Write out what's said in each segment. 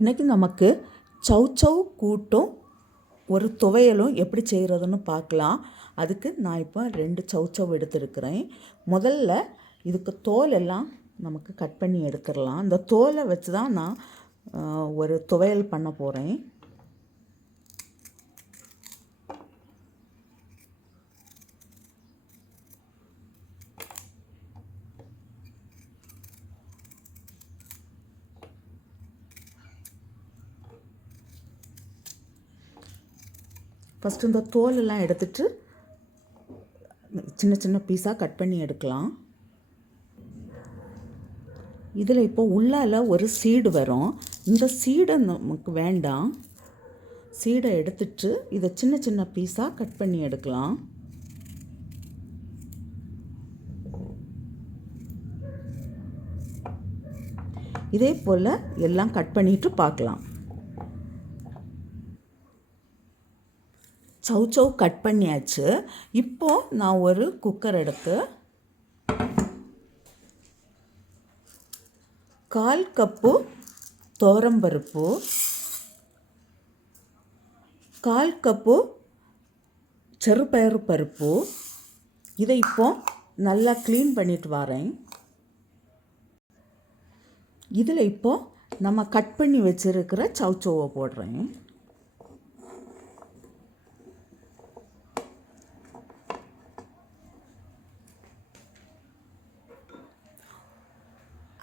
இன்றைக்கி நமக்கு சௌசௌ கூட்டும் ஒரு துவையலும் எப்படி செய்கிறதுன்னு பார்க்கலாம். அதுக்கு நான் இப்போ 2 சௌசௌ எடுத்துருக்கிறேன். முதல்ல இதுக்கு தோல் எல்லாம் நமக்கு கட் பண்ணி எடுத்துடலாம். இந்த தோலை வச்சு தான் நான் ஒரு துவையல் பண்ண போகிறேன். ஃபஸ்ட்டு இந்த தோலெல்லாம் எடுத்துட்டு சின்ன சின்ன பீஸாக கட் பண்ணி எடுக்கலாம். இதில் இப்போ உள்ளால் ஒரு சீடு வரும். இந்த சீடை நமக்கு வேண்டாம். சீடை எடுத்துட்டு இதை சின்ன சின்ன பீஸாக கட் பண்ணி எடுக்கலாம். இதே போல் எல்லாம் கட் பண்ணிட்டு பார்க்கலாம். சௌசௌ கட் பண்ணியாச்சு. இப்போது நான் ஒரு குக்கர் எடுத்து 1/4 கப்பு துவரம்பருப்பு, 1/4 கப்பு சிறுபயறு பருப்பு, இதை இப்போ நல்லா க்ளீன் பண்ணிட்டு வரேன். இதில் இப்போ நம்ம கட் பண்ணி வச்சுருக்கிற சௌசௌவை போடுறேன்.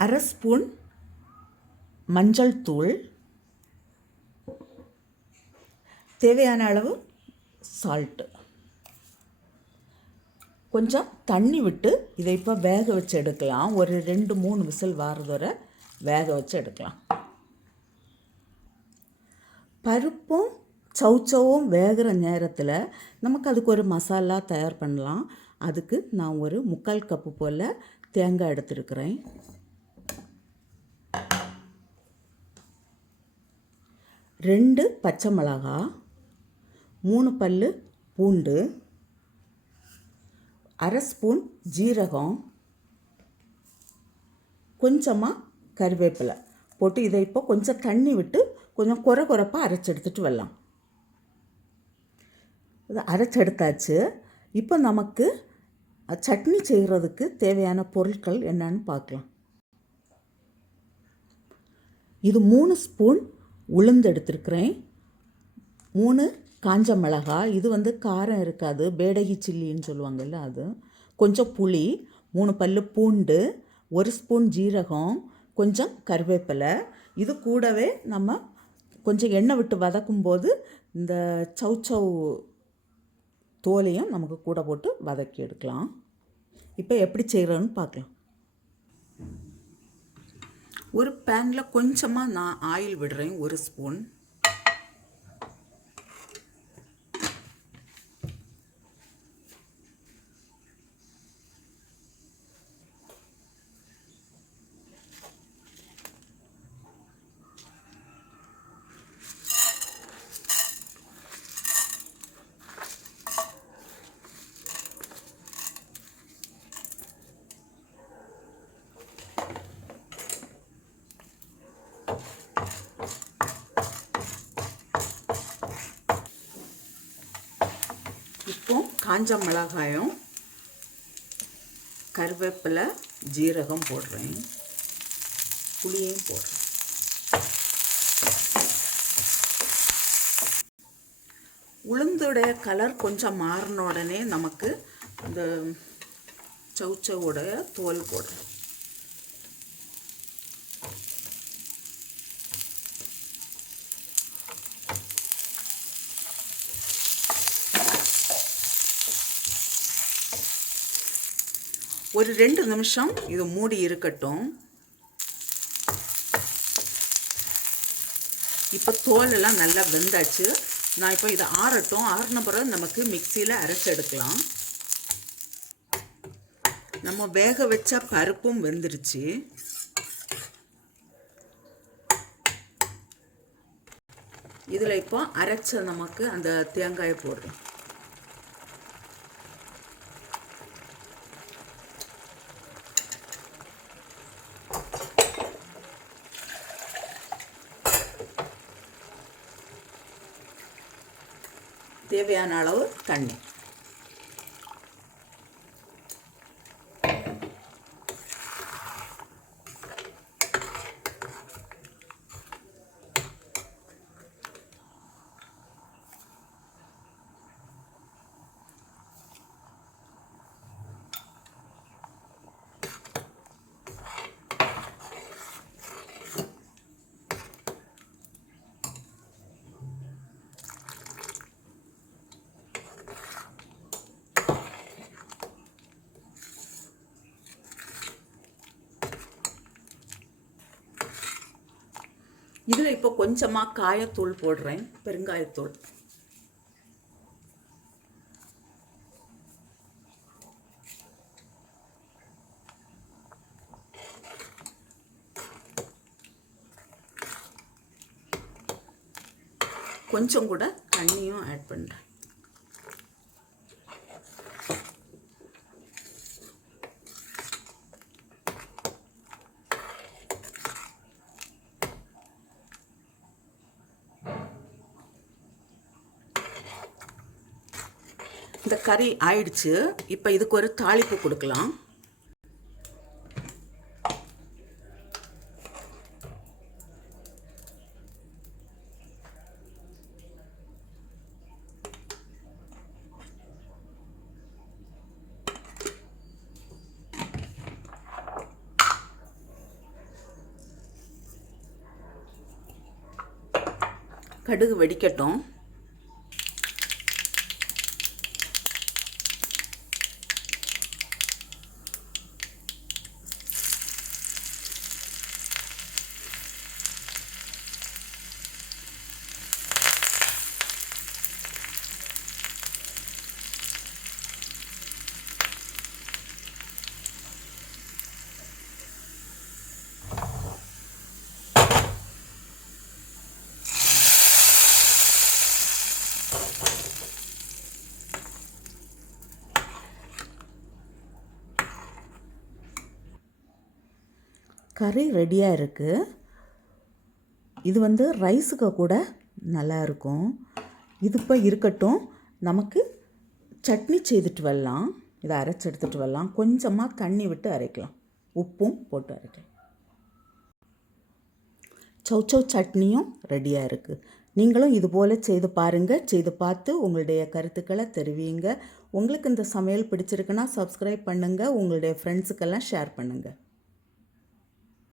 அரை ஸ்பூன் மஞ்சள் தூள், தேவையான அளவு சால்ட்டு, கொஞ்சம் தண்ணி விட்டு இதை இப்போ வேக வச்சு எடுக்கலாம். ஒரு 2-3 விசில் வாரது வரை வேக வச்சு எடுக்கலாம். பருப்பும் சௌசௌவும் வேகிற நேரத்தில் நமக்கு அதுக்கு ஒரு மசாலா தயார் பண்ணலாம். அதுக்கு நான் ஒரு 3/4 கப்பு போல் தேங்காய் எடுத்துருக்கிறேன். 2 பச்சை மிளகாய், 3 பல் பூண்டு, அரை ஸ்பூன் ஜீரகம், கொஞ்சமாக கருவேப்பிலை போட்டு இதை இப்போ கொஞ்சம் தண்ணி விட்டு கொஞ்சம் குறைப்பாக அரைச்சி எடுத்துகிட்டு வரலாம். இதை அரைச்செடுத்தாச்சு. இப்போ நமக்கு சட்னி செய்கிறதுக்கு தேவையான பொருட்கள் என்னன்னு பார்க்கலாம். இது 3 ஸ்பூன் உளுந்து எடுத்துருக்கிறேன், 3 காஞ்ச மிளகாய், இது காரம் இருக்காது, பேடகி சில்லின்னு சொல்லுவாங்கள்ல அது, கொஞ்சம் புளி, 3 பல் பூண்டு, 1 ஸ்பூன் ஜீரகம், கொஞ்சம் கருவேப்பிலை. இது கூடவே நம்ம கொஞ்சம் எண்ணெய் விட்டு வதக்கும்போது இந்த சௌசௌ தோலையும் நமக்கு கூட போட்டு வதக்கி எடுக்கலாம். இப்போ எப்படி செய்கிறோன்னு பார்க்கலாம். ஒரு பேனில் கொஞ்சமாக நான் ஆயில் விடுறேன், 1 ஸ்பூன். இப்போ காஞ்ச மிளகாயும் கருவேப்பிலை ஜீரகம் போடுறேன், புளியையும் போடுறேன். உளுந்துடைய கலர் கொஞ்சம் மாறின உடனே நமக்கு இந்த சௌசௌவுடைய தோல் போடுறேன். ஒரு 2 நிமிஷம் இது மூடி இருக்கட்டும். இப்போ தோலெல்லாம் நல்லா வெந்தாச்சு. நான் இப்போ இதை ஆறட்டும். ஆறின பிறகு நமக்கு மிக்சியில் அரைச்சி எடுக்கலாம். நம்ம வேக வச்ச பருப்பும் வெந்துருச்சு. இதில் இப்போ அரைச்ச நமக்கு அந்த தேங்காயை போடுறோம். தேவையான அளவு தண்ணி. இதில் இப்போ கொஞ்சமாக காயத்தூள் போடுறேன், பெருங்காயத்தூள். கொஞ்சம் கூட தண்ணியும் ஆட் பண்ணுறேன். இந்த கறி ஆயிடுச்சு. இப்போ இதுக்கு ஒரு தாளிப்பு கொடுக்கலாம். கடுகு வெடிக்கட்டும். கறி ரெடியாக இருக்குது. இது வந்து ரைஸுக்கு கூட நல்லா இருக்கும். இது இப்போ இருக்கட்டும். நமக்கு சட்னி செய்துட்டு வரலாம். இதை அரைச்சி எடுத்துகிட்டு வரலாம். கொஞ்சமாக தண்ணி விட்டு அரைக்கலாம், உப்பும் போட்டு அரைக்கலாம். சௌச்சௌ சட்னியும் ரெடியாக இருக்குது. நீங்களும் இதுபோல் செய்து பாருங்கள். செய்து பார்த்து உங்களுடைய கருத்துக்களை தெரிவிங்க. உங்களுக்கு இந்த சமையல் பிடிச்சிருக்குன்னா சப்ஸ்கிரைப் பண்ணுங்கள். உங்களுடைய ஃப்ரெண்ட்ஸுக்கெல்லாம் ஷேர் பண்ணுங்கள்.